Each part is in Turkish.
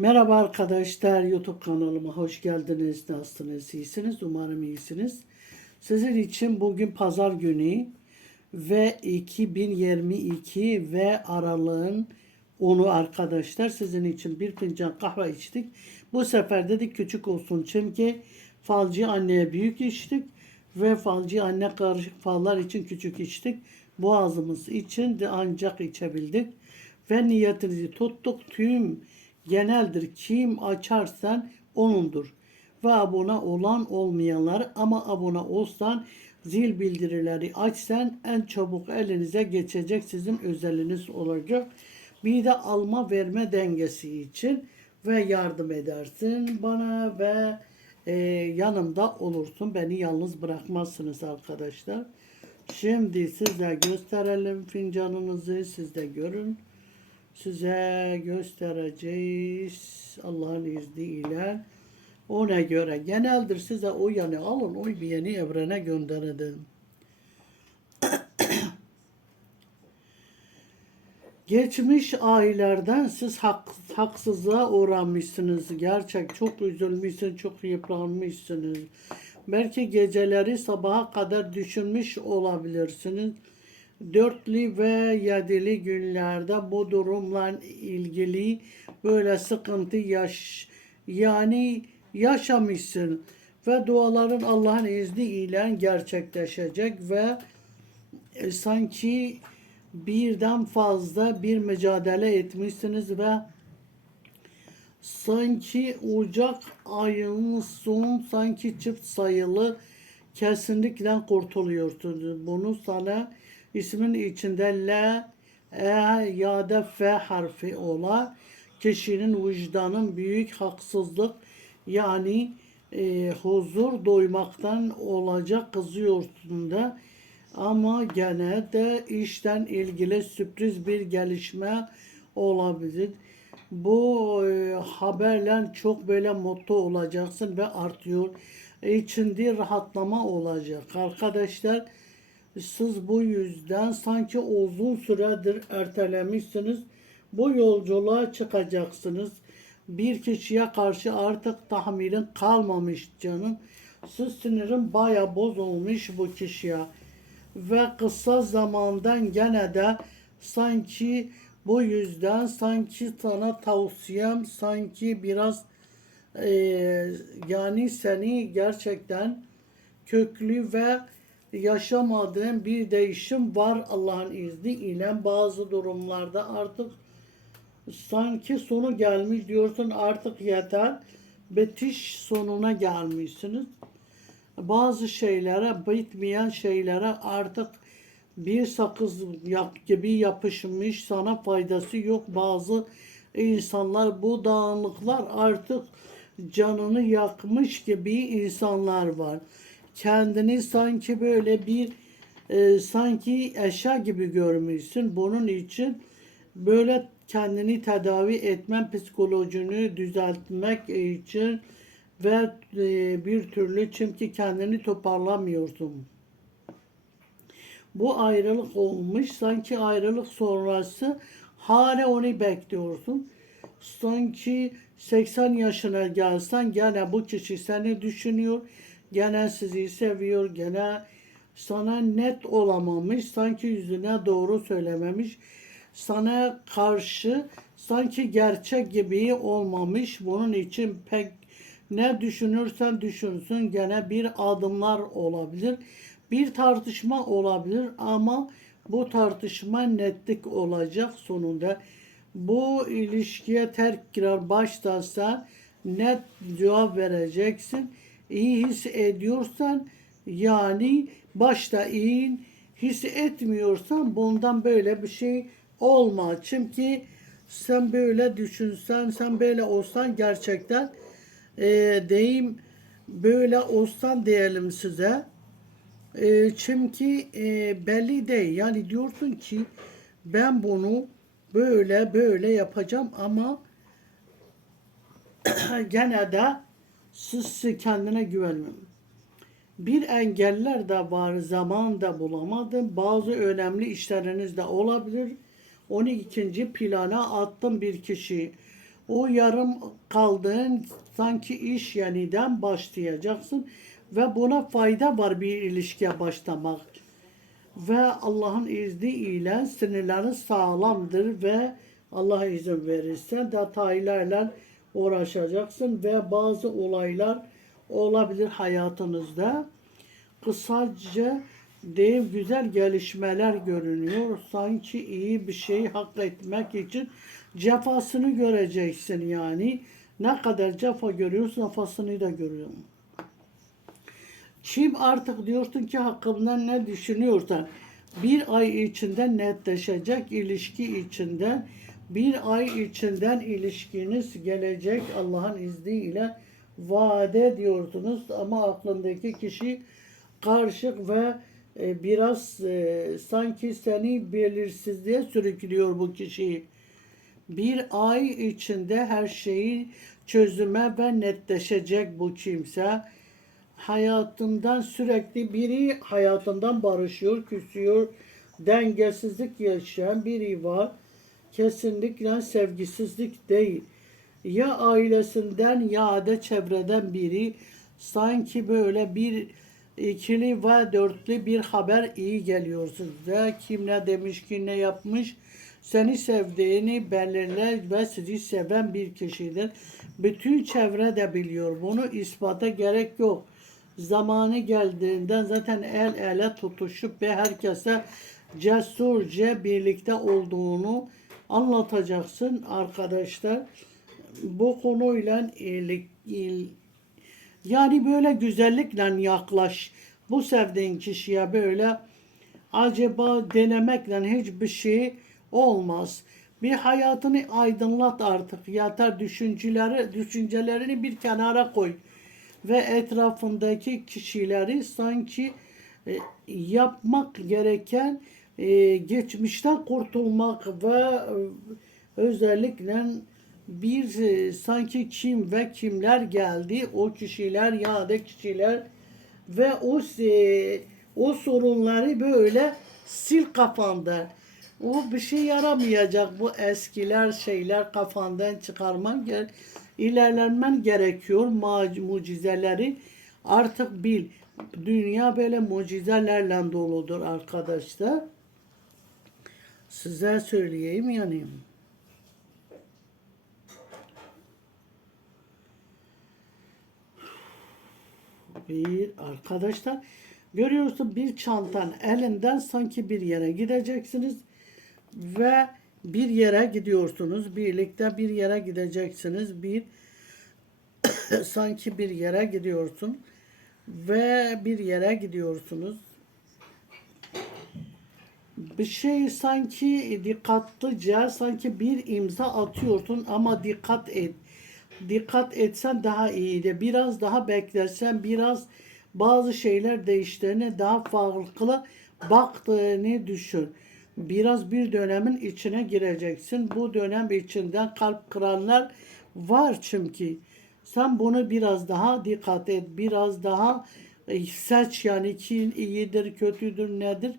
Merhaba arkadaşlar YouTube kanalıma hoş geldiniz. Nasılsınız? İyisiniz? Umarım iyisiniz. Sizin için bugün pazar günü ve 2022 ve aralığın onu arkadaşlar sizin için bir fincan kahve içtik. Bu sefer dedik küçük olsun çünkü falcı anneye büyük içtik ve falcı anne karışık fallar için küçük içtik. Boğazımız için de ancak içebildik ve niyetinizi tuttuk tüm geneldir. Kim açarsan onundur. Ve abone olan olmayanlar ama abone olsan zil bildirileri açsan en çabuk elinize geçecek sizin özeliniz olacak. Bir de alma verme dengesi için ve yardım edersin bana ve e, yanımda olursun. Beni yalnız bırakmazsınız arkadaşlar. Şimdi size gösterelim fincanınızı. Siz de görün size göstereceğiz Allah'ın izniyle. Ona göre geneldir size o yani alın o yeni evrene gönderelim. Geçmiş aylardan siz hak, haksızlığa uğramışsınız. Gerçek çok üzülmüşsünüz, çok yıpranmışsınız. Belki geceleri sabaha kadar düşünmüş olabilirsiniz dörtlü ve yedili günlerde bu durumla ilgili böyle sıkıntı yaş yani yaşamışsın ve duaların Allah'ın izniyle gerçekleşecek ve e, sanki birden fazla bir mücadele etmişsiniz ve sanki Ocak ayının son sanki çift sayılı kesinlikle kurtuluyorsunuz. Bunu sana ismin içinde L, E ya da F harfi ola kişinin vicdanın büyük haksızlık yani e, huzur doymaktan olacak kızıyorsun da ama gene de işten ilgili sürpriz bir gelişme olabilir. Bu e, haberle çok böyle mutlu olacaksın ve artıyor. İçinde rahatlama olacak. Arkadaşlar siz bu yüzden sanki uzun süredir ertelemişsiniz. Bu yolculuğa çıkacaksınız. Bir kişiye karşı artık tahmilin kalmamış canım. Siz sinirin baya bozulmuş bu kişiye. Ve kısa zamandan gene de sanki bu yüzden sanki sana tavsiyem sanki biraz e, yani seni gerçekten köklü ve yaşamadığın bir değişim var Allah'ın izniyle. Bazı durumlarda artık sanki sonu gelmiş diyorsun artık yeter. Bitiş sonuna gelmişsiniz. Bazı şeylere, bitmeyen şeylere artık bir sakız gibi yapışmış sana faydası yok. Bazı insanlar bu dağınıklar artık canını yakmış gibi insanlar var kendini sanki böyle bir e, sanki eşya gibi görmüşsün. Bunun için böyle kendini tedavi etmen, psikolojini düzeltmek için ve e, bir türlü çünkü kendini toparlamıyorsun. Bu ayrılık olmuş. Sanki ayrılık sonrası hala onu bekliyorsun. Sanki 80 yaşına gelsen gene bu kişi seni düşünüyor Gene sizi seviyor, gene sana net olamamış, sanki yüzüne doğru söylememiş, sana karşı sanki gerçek gibi olmamış. Bunun için pek ne düşünürsen düşünsün gene bir adımlar olabilir. Bir tartışma olabilir ama bu tartışma netlik olacak sonunda. Bu ilişkiye tekrar başlarsa net cevap vereceksin iyi hissediyorsan yani başta iyi hissetmiyorsan bundan böyle bir şey olmaz. Çünkü sen böyle düşünsen, sen böyle olsan gerçekten e, deyim böyle olsan diyelim size. E, çünkü e, belli değil. Yani diyorsun ki ben bunu böyle böyle yapacağım ama gene de siz kendine güvenmem. Bir engeller de var, zaman da bulamadım. Bazı önemli işleriniz de olabilir. 12. plana attım bir kişi. o yarım kaldığın sanki iş yeniden başlayacaksın ve buna fayda var bir ilişkiye başlamak. Ve Allah'ın izniyle sinirlerin sağlamdır ve Allah izin verirse detaylarla uğraşacaksın ve bazı olaylar olabilir hayatınızda. Kısaca deyim güzel gelişmeler görünüyor. Sanki iyi bir şey hak etmek için cefasını göreceksin yani. Ne kadar cefa görüyorsun nefasını da görüyorsun. Kim artık diyorsun ki hakkımdan ne düşünüyorsan bir ay içinde netleşecek ilişki içinden bir ay içinden ilişkiniz gelecek Allah'ın izniyle vaade diyorsunuz ama aklındaki kişi karışık ve e, biraz e, sanki seni belirsizliğe sürüklüyor bu kişi. Bir ay içinde her şeyi çözüme ve netleşecek bu kimse. Hayatından sürekli biri hayatından barışıyor, küsüyor, dengesizlik yaşayan biri var. Kesinlikle sevgisizlik değil. Ya ailesinden ya da çevreden biri sanki böyle bir ikili ve dörtlü bir haber iyi geliyor size. Kim ne demiş ki ne yapmış. Seni sevdiğini belirler ve sizi seven bir kişidir. Bütün çevre de biliyor. Bunu ispata gerek yok. Zamanı geldiğinde zaten el ele tutuşup ve herkese cesurca birlikte olduğunu anlatacaksın arkadaşlar. Bu konuyla il, il, yani böyle güzellikle yaklaş. Bu sevdiğin kişiye böyle acaba denemekle hiçbir şey olmaz. Bir hayatını aydınlat artık. Yeter düşünceleri, düşüncelerini bir kenara koy. Ve etrafındaki kişileri sanki e, yapmak gereken e, geçmişten kurtulmak ve e, özellikle bir e, sanki kim ve kimler geldi o kişiler ya da kişiler ve o o sorunları böyle sil kafanda. O bir şey yaramayacak bu eskiler şeyler kafandan çıkarman ger ilerlenmen gerekiyor mucizeleri artık bil. Dünya böyle mucizelerle doludur arkadaşlar. Size söyleyeyim yani. Bir arkadaşlar görüyorsun bir çantan elinden sanki bir yere gideceksiniz ve bir yere gidiyorsunuz. Birlikte bir yere gideceksiniz. Bir sanki bir yere gidiyorsun ve bir yere gidiyorsunuz. Bir şey sanki dikkatlice sanki bir imza atıyorsun ama dikkat et dikkat etsen daha iyiydi. Biraz daha beklersen biraz bazı şeyler değiştiğini daha farklı baktığını düşün. Biraz bir dönemin içine gireceksin. Bu dönem içinden kalp kıranlar var çünkü. Sen bunu biraz daha dikkat et. Biraz daha e, seç yani kim iyidir, kötüdür, nedir?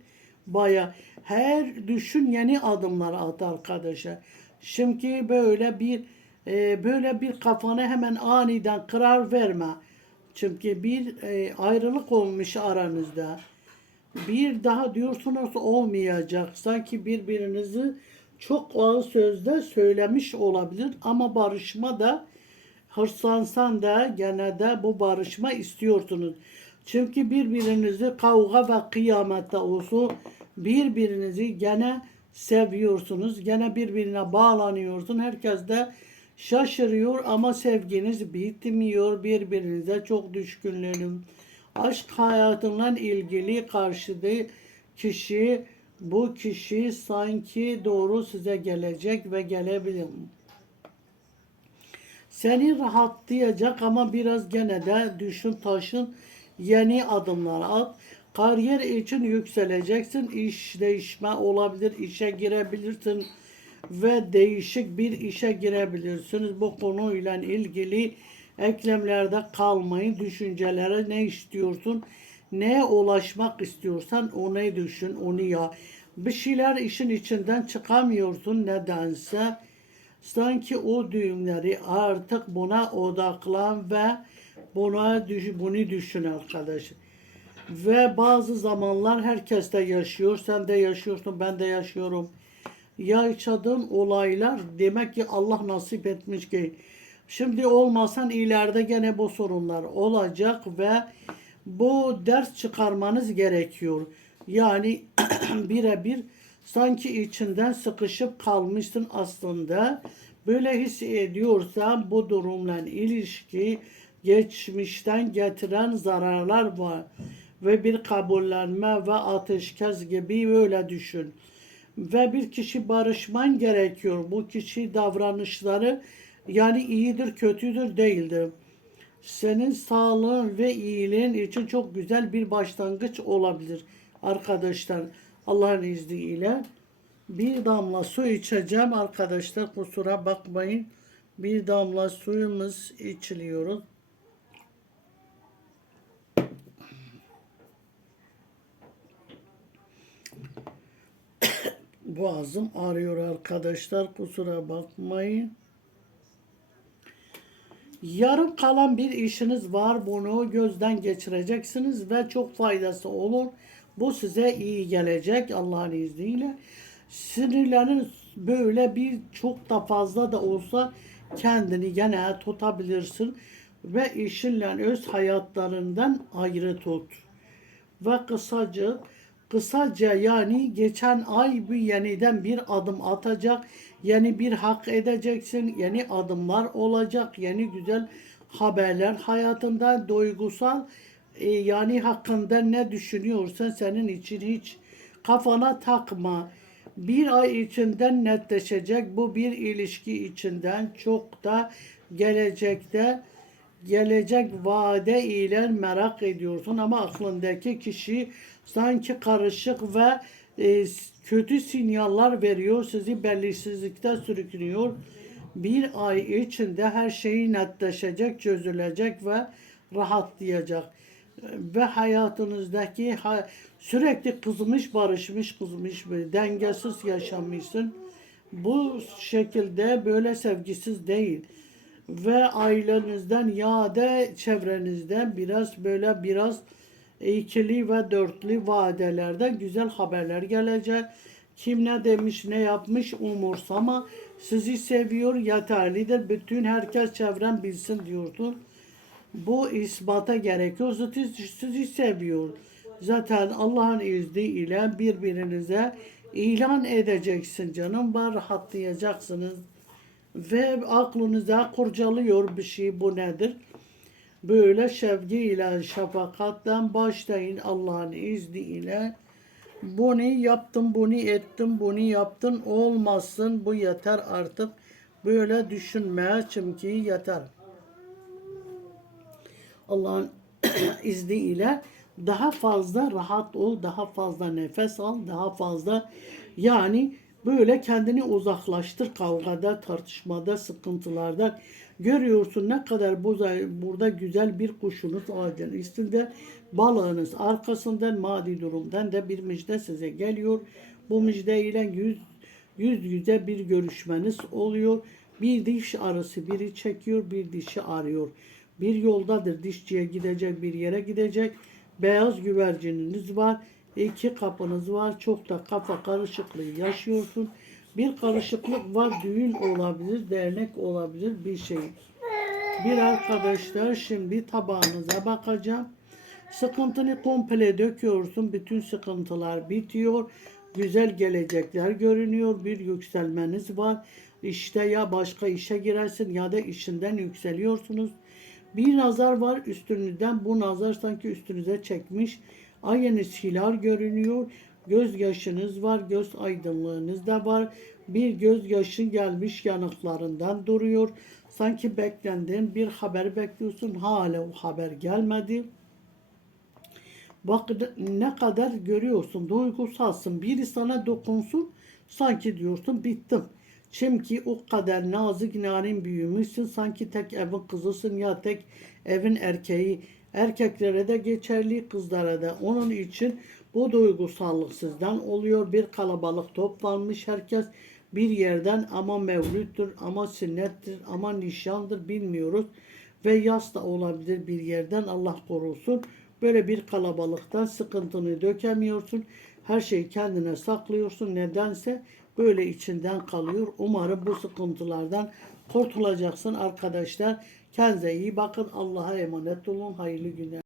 Baya her düşün yeni adımlar at arkadaşlar. Şimdi böyle bir e, böyle bir kafana hemen aniden karar verme. Çünkü bir e, ayrılık olmuş aranızda. Bir daha diyorsunuz olmayacak. Sanki birbirinizi çok ağır sözde söylemiş olabilir ama barışma da hırslansan da gene de bu barışma istiyorsunuz. Çünkü birbirinizi kavga ve kıyamette olsun birbirinizi gene seviyorsunuz. Gene birbirine bağlanıyorsun. Herkes de Şaşırıyor ama sevginiz bitmiyor. Birbirinize çok düşkünlüğünüm. Aşk hayatınla ilgili karşıda kişi bu kişi sanki doğru size gelecek ve gelebilir. Seni rahatlayacak ama biraz gene de düşün taşın yeni adımlar at. Kariyer için yükseleceksin. İş değişme olabilir. işe girebilirsin ve değişik bir işe girebilirsiniz. Bu konuyla ilgili eklemlerde kalmayın. Düşüncelere ne istiyorsun? Neye ulaşmak istiyorsan onu düşün, onu ya. Bir şeyler işin içinden çıkamıyorsun nedense. Sanki o düğümleri artık buna odaklan ve buna düş, bunu düşün arkadaş. Ve bazı zamanlar herkes de yaşıyor. Sen de yaşıyorsun, ben de yaşıyorum. Yaşadığın olaylar demek ki Allah nasip etmiş ki şimdi olmasan ileride gene bu sorunlar olacak ve bu ders çıkarmanız gerekiyor. Yani birebir sanki içinden sıkışıp kalmışsın aslında. Böyle hissediyorsan bu durumla ilişki geçmişten getiren zararlar var ve bir kabullenme ve ateşkes gibi öyle düşün. Ve bir kişi barışman gerekiyor. Bu kişi davranışları yani iyidir, kötüdür değildir. Senin sağlığın ve iyiliğin için çok güzel bir başlangıç olabilir arkadaşlar. Allah'ın izniyle bir damla su içeceğim arkadaşlar kusura bakmayın. Bir damla suyumuz içiliyoruz. Boğazım ağrıyor arkadaşlar kusura bakmayın. Yarım kalan bir işiniz var. Bunu gözden geçireceksiniz ve çok faydası olur. Bu size iyi gelecek Allah'ın izniyle. Sinirlerin böyle bir çok da fazla da olsa kendini gene tutabilirsin ve işinle öz hayatlarından ayrı tut. Ve kısaca kısaca yani geçen ay bir yeniden bir adım atacak, yeni bir hak edeceksin, yeni adımlar olacak, yeni güzel haberler hayatında duygusal e, yani hakkında ne düşünüyorsan senin için hiç kafana takma. Bir ay içinden netleşecek bu bir ilişki içinden çok da gelecekte gelecek vade ile merak ediyorsun ama aklındaki kişi sanki karışık ve e, kötü sinyaller veriyor, sizi belirsizlikte sürüklüyor. Bir ay içinde her şeyi netleşecek, çözülecek ve rahatlayacak. Ve hayatınızdaki ha, sürekli kızmış, barışmış, kızmış, dengesiz yaşamışsın. Bu şekilde böyle sevgisiz değil ve ailenizden ya da çevrenizden biraz böyle biraz ikili ve dörtlü vadelerden güzel haberler gelecek. Kim ne demiş ne yapmış umursama sizi seviyor yeterlidir. Bütün herkes çevren bilsin diyordu. Bu ispata gerekiyor. Zaten sizi seviyor. Zaten Allah'ın izniyle birbirinize ilan edeceksin canım. Var rahatlayacaksınız ve aklınıza kurcalıyor bir şey bu nedir? Böyle sevgiyle, şefakatten başlayın Allah'ın izniyle. Bunu yaptım, bunu ettim, bunu yaptın olmasın bu yeter artık. Böyle düşünmeye çünkü yeter. Allah'ın izniyle daha fazla rahat ol, daha fazla nefes al, daha fazla yani Böyle kendini uzaklaştır kavgada, tartışmada, sıkıntılarda. Görüyorsun ne kadar burada güzel bir kuşunuz ağacın üstünde balığınız arkasından maddi durumdan da bir müjde size geliyor. Bu müjde ile yüz, yüz yüze bir görüşmeniz oluyor. Bir diş arısı biri çekiyor, bir dişi arıyor. Bir yoldadır dişçiye gidecek, bir yere gidecek. Beyaz güvercininiz var iki kapınız var. Çok da kafa karışıklığı yaşıyorsun. Bir karışıklık var. Düğün olabilir, dernek olabilir bir şey. Bir arkadaşlar şimdi tabağınıza bakacağım. Sıkıntını komple döküyorsun. Bütün sıkıntılar bitiyor. Güzel gelecekler görünüyor. Bir yükselmeniz var. İşte ya başka işe girersin ya da işinden yükseliyorsunuz. Bir nazar var üstünüzden. Bu nazar sanki üstünüze çekmiş. Aynı hilal görünüyor. Göz yaşınız var, göz aydınlığınız da var. Bir göz yaşı gelmiş yanıklarından duruyor. Sanki beklendiğin bir haber bekliyorsun. Hala o haber gelmedi. Bak ne kadar görüyorsun, duygusalsın. Biri sana dokunsun, sanki diyorsun bittim. Çünkü o kadar nazik narin büyümüşsün. Sanki tek evin kızısın ya tek evin erkeği. Erkeklere de geçerli, kızlara da. Onun için bu duygusallık sizden oluyor. Bir kalabalık toplanmış herkes bir yerden ama mevlüttür, ama sünnettir, ama nişandır bilmiyoruz. Ve yas da olabilir bir yerden Allah korusun. Böyle bir kalabalıktan sıkıntını dökemiyorsun. Her şeyi kendine saklıyorsun. Nedense böyle içinden kalıyor. Umarım bu sıkıntılardan kurtulacaksın arkadaşlar. Kendinize iyi bakın. Allah'a emanet olun. Hayırlı günler.